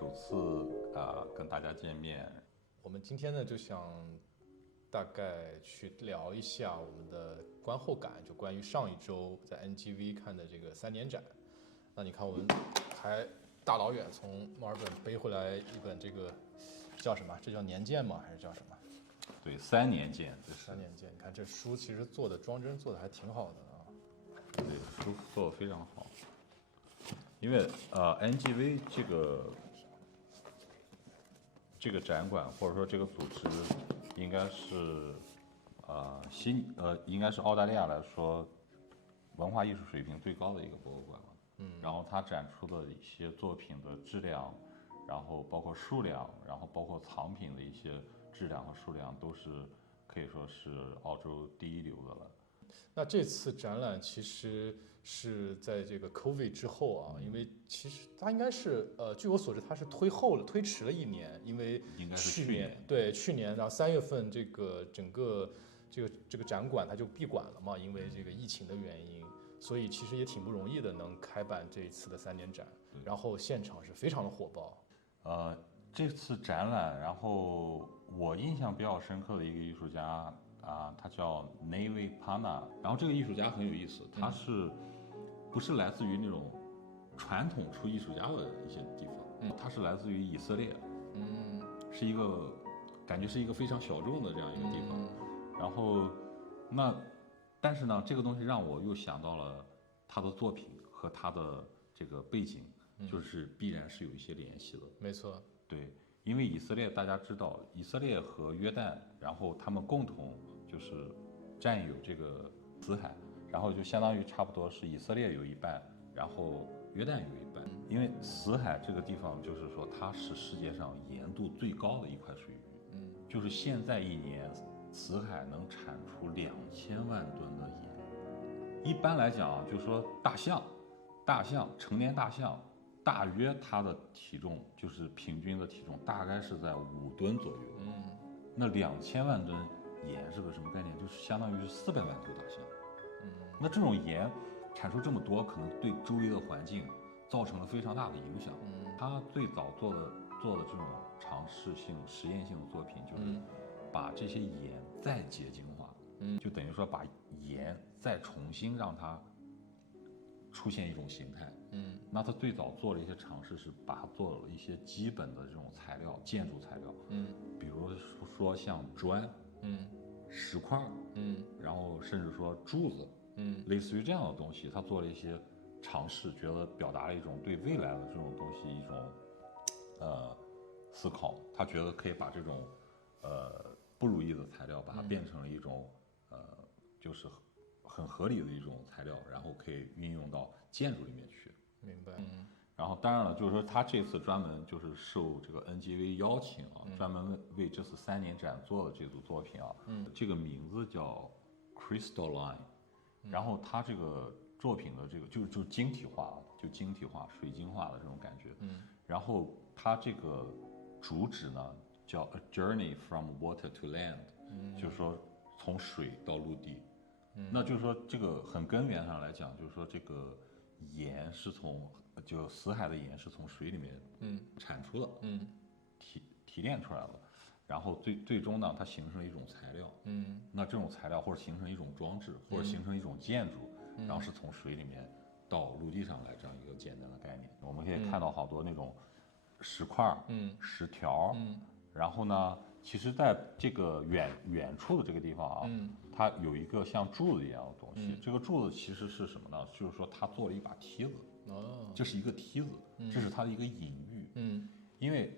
首次跟大家见面。我们今天呢就想大概去聊一下我们的观后感，就关于上一周在 NGV 看的这个3年展。那你看我们还大老远从墨尔本背回来一本这个叫什么？这叫年鉴吗？还是叫什么？对，3年鉴，这是3年鉴。你看这书其实做的装帧做的还挺好的啊。对，书做的非常好。因为NGV 这个展馆或者说这个组织，应该是应该是澳大利亚来说文化艺术水平最高的一个博物馆了。然后它展出的一些作品的质量，然后包括数量，然后包括藏品的一些质量和数量，都是可以说是澳洲第一流的了。那这次展览其实是在这个 COVID 之后啊，因为其实它应该是据我所知，它是推迟了1年，因为应该是去年对去年，然后3月份这个整个这个展馆它就闭馆了嘛，因为这个疫情的原因，所以其实也挺不容易的，能开办这一次的3年展，然后现场是非常的火爆。这次展览，然后我印象比较深刻的一个艺术家他叫 Navy Pana， 然后这个艺术家很有意思，他不是来自于那种传统出艺术家的一些地方，他是来自于以色列，是一个感觉是一个非常小众的这样一个地方，然后但是呢，这个东西让我又想到了他的作品和他的这个背景，就是必然是有一些联系的。没错，对，因为以色列大家知道，以色列和约旦，然后他们共同就是占有这个死海，然后就相当于差不多是以色列有一半，然后约旦有一半。因为死海这个地方就是说它是世界上盐度最高的一块水域，就是现在一年死海能产出2000万吨的盐。一般来讲就是说大象成年大象。大约它的体重就是平均的体重大概是在5吨左右。那2000万吨盐是个什么概念？就是相当于是400万头大象。那这种盐产出这么多，可能对周围的环境造成了非常大的影响。他最早做的这种尝试性、实验性的作品，就是把这些盐再结晶化，就等于说把盐再重新让它出现一种形态。那他最早做了一些尝试，是把它做了一些基本的这种材料，建筑材料，比如说像砖，石块，然后甚至说柱子，类似于这样的东西，他做了一些尝试，觉得表达了一种对未来的这种东西一种思考，他觉得可以把这种不如意的材料，把它变成了一种就是很合理的一种材料，然后可以运用到建筑里面去。明白。然后当然了，就是说他这次专门就是受这个 NGV 邀请专门为这次3年展做的这组作品这个名字叫 Crystalline，然后他这个作品的这个就晶体化，水晶化的这种感觉。然后他这个主旨呢叫 A Journey from Water to Land，就是说从水到陆地。那就是说这个很根源上来讲，就是说这个盐是就死海的盐是从水里面产出的，提炼出来的，然后最终呢，它形成了一种材料，那这种材料或者形成一种装置，或者形成一种建筑，然后是从水里面到陆地上来这样一个简单的概念。我们可以看到好多那种石块，石条，然后呢，其实在这个远处的这个地方它有一个像柱子一样的东西，这个柱子其实是什么呢？就是说它做了一把梯子，这是一个梯子，这是它的一个隐喻，因为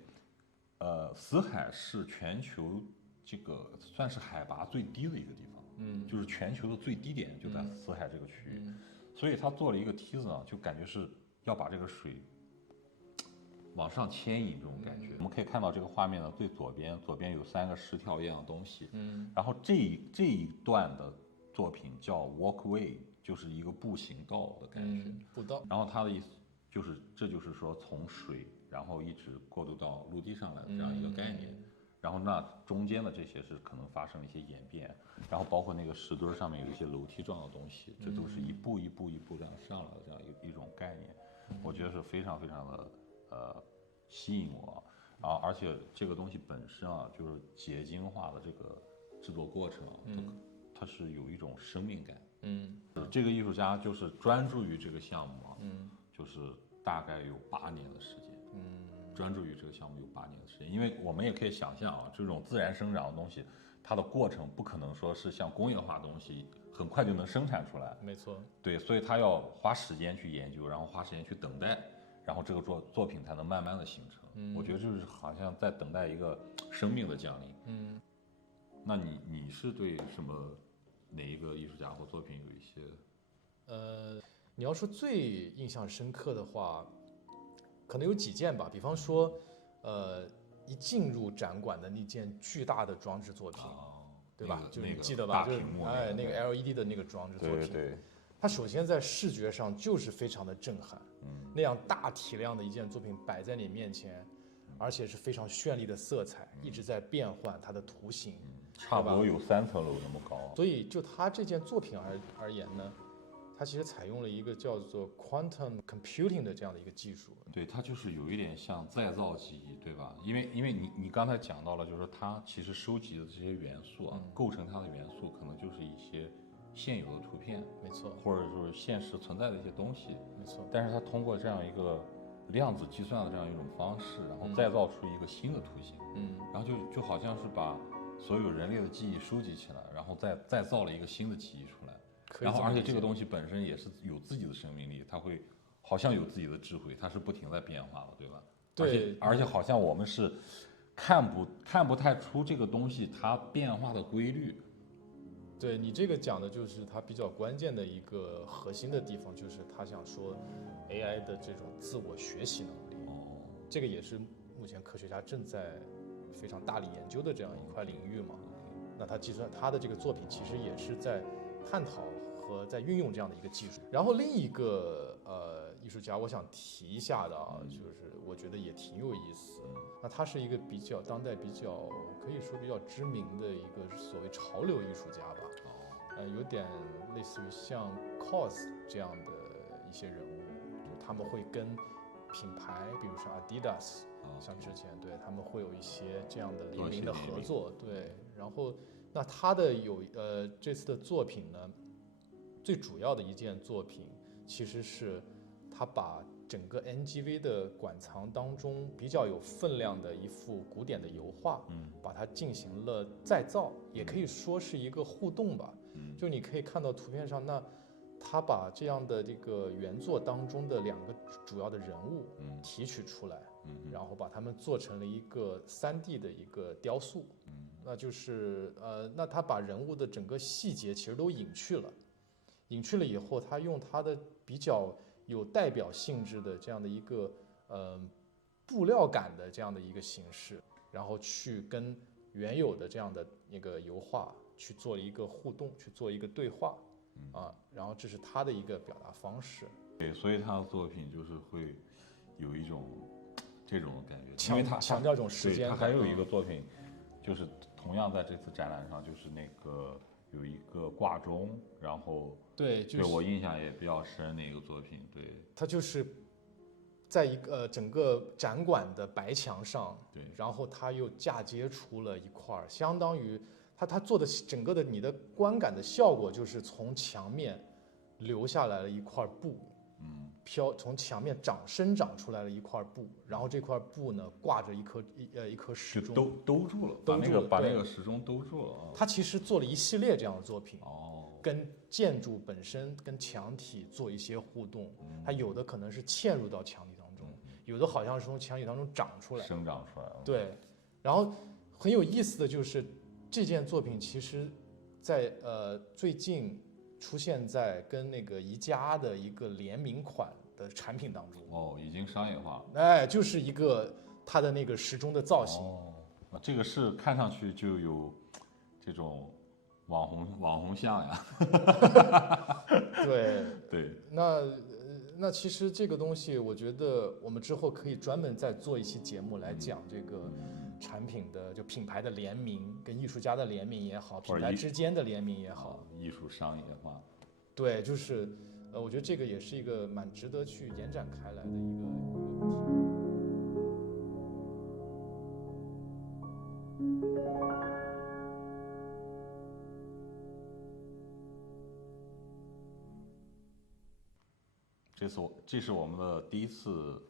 死海是全球这个算是海拔最低的一个地方，就是全球的最低点就在死海这个区域，所以它做了一个梯子呢，就感觉是要把这个水往上牵引这种感觉。我们可以看到这个画面的最左边有3个石条一样的东西，然后这一段的作品叫 Walkway， 就是一个步行道的感觉，步道。然后它的意思就是，这就是说从水然后一直过渡到陆地上来的这样一个概念。然后那中间的这些是可能发生了一些演变，然后包括那个石墩上面有一些楼梯状的东西，这都是一步这样上来的这样一种概念。我觉得是非常非常的吸引我啊，而且这个东西本身啊，就是结晶化的这个制作过程啊，它是有一种生命感。这个艺术家就是专注于这个项目啊，就是大概有8年的时间。专注于这个项目有8年的时间，因为我们也可以想象啊，这种自然生长的东西，它的过程不可能说是像工业化的东西很快就能生产出来。没错。对，所以它要花时间去研究，然后花时间去等待，然后这个作品才能慢慢的形成。我觉得就是好像在等待一个生命的降临。那你是对什么哪一个艺术家或作品有一些？你要说最印象深刻的话，可能有几件吧。比方说，一进入展馆的那件巨大的装置作品，对吧？就是你记得吧？就是那个 LED 的那个装置作品。对。它首先在视觉上就是非常的震撼。那样大体量的一件作品摆在你面前，而且是非常绚丽的色彩，一直在变换它的图形。差不多有3层楼那么高。所以就它这件作品而言呢，它其实采用了一个叫做 quantum computing 的这样的一个技术。对，它就是有一点像再造记忆，对吧？因为你刚才讲到了，就是说它其实收集的这些元素啊，构成它的元素可能就是一些现有的图片，没错，或者说是现实存在的一些东西，没错。但是它通过这样一个量子计算的这样一种方式，然后再造出一个新的图形。然后就好像是把所有人类的记忆收集起来，然后再造了一个新的记忆出来。然后而且这个东西本身也是有自己的生命力，它会好像有自己的智慧，它是不停在变化的，对吧？对，而且好像我们是看不太出这个东西它变化的规律。对，你这个讲的就是它比较关键的一个核心的地方，就是他想说 AI 的这种自我学习能力。这个也是目前科学家正在非常大力研究的这样一块领域嘛。那他的这个作品其实也是在探讨和在运用这样的一个技术。然后另一个艺术家，我想提一下的啊，就是我觉得也挺有意思。那他是一个当代比较可以说比较知名的一个所谓潮流艺术家吧。有点类似于像 COS 这样的一些人物，就是他们会跟品牌，比如说 Adidas，像之前对他们会有一些这样的联名的合作。对，然后那他的这次的作品呢，最主要的一件作品其实是他把整个 NGV 的馆藏当中比较有分量的一幅古典的油画，把它进行了再造，也可以说是一个互动吧。就你可以看到图片上，那他把这样的这个原作当中的2个主要的人物提取出来，然后把他们做成了一个3D 的一个雕塑。那就是那他把人物的整个细节其实都隐去了以后，他用他的比较有代表性质的这样的一个布料感的这样的一个形式，然后去跟原有的这样的那个油画去做一个互动，去做一个对话。然后这是他的一个表达方式。对，所以他的作品就是会有一种这种感觉，因为他强调这种时间感。他还有一个作品，就是同样在这次展览上，就是那个有一个挂钟，然后对我印象也比较深那个作品。对，他就是在一个整个展馆的白墙上，对，然后他又嫁接出了一块，相当于他做的整个的你的观感的效果就是从墙面留下来了一块布，从墙面生长出来了一块布，然后这块布呢挂着一颗时钟，就兜住了，把那个时钟兜住了。他其实做了一系列这样的作品，跟建筑本身跟墙体做一些互动。它有的可能是嵌入到墙体当中，有的好像是从墙体当中长出来，生长出来了。对，然后很有意思的就是这件作品其实在最近出现在跟那个宜家的一个联名款的产品当中。已经商业化了。哎，就是一个它的那个时钟的造型。这个是看上去就有这种网红像呀。对，那其实这个东西，我觉得我们之后可以专门再做一期节目来讲这个产品的就品牌的联名，跟艺术家的联名也好，品牌之间的联名也好，艺术商业化。对，就是我觉得这个也是一个蛮值得去延展开来的一个问题。这是我们的第一次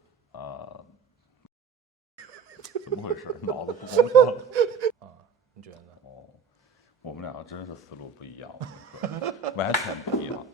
怎么回事？脑子不工作了啊？你觉得呢？哦，我们两个真是思路不一样，完全不一样。